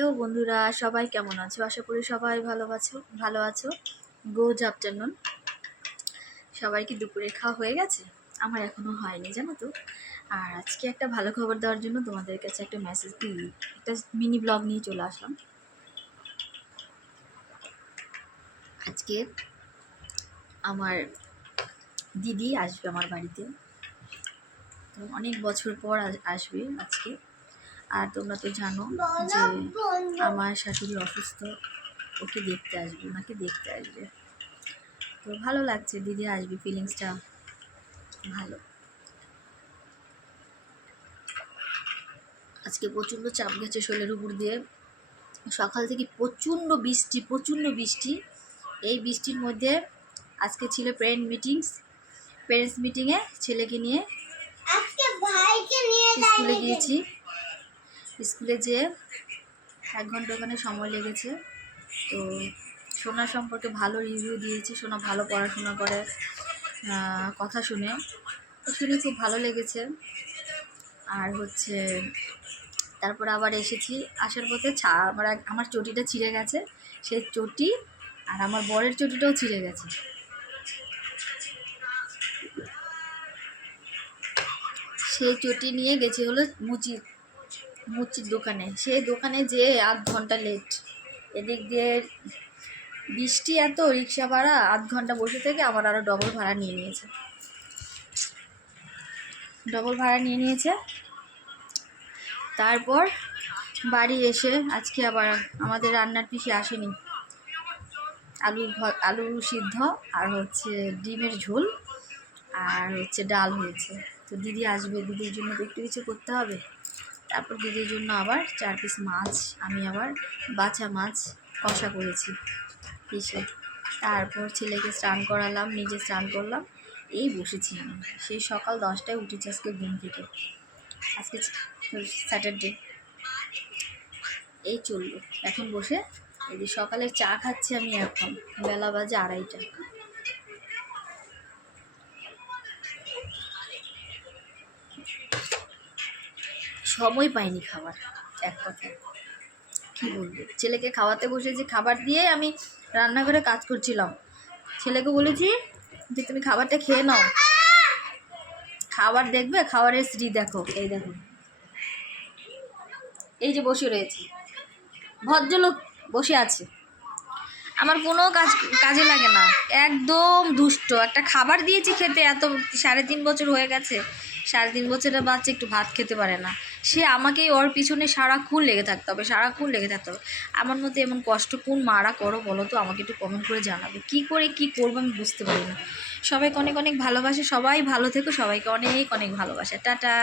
Hello বন্ধুরা, সবাই কেমন আছো? আশা করি সবাই ভালো আছো। Good afternoon. সবাই কি দুপুরে খাওয়া হয়ে গেছে? আমার এখনো হয়নি, জানো তো। আর আজকে একটা ভালো খবর দেওয়ার জন্য তোমাদের কাছে একটা একটা মিনি ব্লগ নিয়ে চলে আসলাম। আজকে আমার দিদি আসবে আমার বাড়িতে, তো অনেক বছর পর আসবে আজকে। আর তোমরা তো জানো যে আমার শাশুড়ি অসুস্থ, ওনাকে দেখতে আসবে। তো ভালো লাগছে, দিদি আসবে, ফিলিংসটা ভালো। আজকে প্রচণ্ড চাপ গেছে শোলের উপর দিয়ে, সকাল থেকে প্রচণ্ড বৃষ্টি। এই বৃষ্টির মধ্যে আজকে ছিল প্যারেন্টস মিটিংয়ে ছেলেকে নিয়ে স্কুলে গিয়েছি। স্কুলে যেয়ে 1 ঘন্টা ওখানে সময় লেগেছে। তো সোনা সম্পর্কে ভালো রিভিউ দিয়েছি। সোনা ভালো পড়াশোনা করে, কথা শুনে খুব ভালো লেগেছে। আর তারপর আবার এসেছি, আসার পথে আমার চটিটা ছিঁড়ে গেছে। সেই চটি আর আমার বরের চটিটাও ছিঁড়ে গেছে। সেই চটি নিয়ে গেছি হলো মুচির দোকানে। সেই দোকানে যেয়ে 1 ঘন্টা লেট। এদিক দিয়ে বৃষ্টি এত, রিক্সা ভাড়া 1 ঘন্টা বসে থেকে আবার আরও ডবল ভাড়া নিয়ে নিয়েছে। তারপর বাড়ি এসে আজকে আবার আমাদের রান্নার পিসি আসেনি। আলু সিদ্ধ আর ডিমের ঝোল আর ডাল হয়েছে। তো দিদি আসবে, দিদির জন্য একটু কিছু করতে হবে। তারপর দিদির জন্য আবার 4 পিস মাছ, আমি আবার বাছা মাছ কষা করেছি পিসে। তারপর ছেলেকে স্নান করালাম, নিজে স্নান করলাম, এই বসেছি আমি। সেই সকাল 10টায় উঠেছি আজকে ঘুম থেকে। আজকে স্যাটারডে। এই চললো, এখন বসে এই যে সকালের চা খাচ্ছি আমি। এখন বেলা বাজে 2:30। সময় পাইনি খাবার, এক কথায় কী বলবো। ছেলেকে খাওয়াতে বসেছি, খাবার দিয়ে আমি রান্নাঘরে কাজ করছিলাম। ছেলেকে বলেছি যে তুমি খাবারটা খেয়ে নাও। খাবার দেখবে, খাবারের স্ত্রী দেখো, এই দেখো, এই যে বসে রয়েছে, ভদ্রলোক বসে আছে, আমার কোনো কাজে লাগে না, একদম দুষ্ট। একটা খাবার দিয়েছি খেতে, এত 3.5 বছর হয়ে গেছে। 3.5 বছরের বাচ্চা একটু ভাত খেতে পারে না, সে আমাকেই ওর পিছনে সারাক্ষণ লেগে থাকতে হবে। আমার মধ্যে এমন কষ্ট কোন মারা করো বলো তো? আমাকে একটু কমেন্ট করে জানাবে। কী করবো আমি বুঝতে পারি না। সবাইকে অনেক ভালোবাসে, সবাই ভালো থেকো, সবাইকে অনেক ভালোবাসে। টাটা।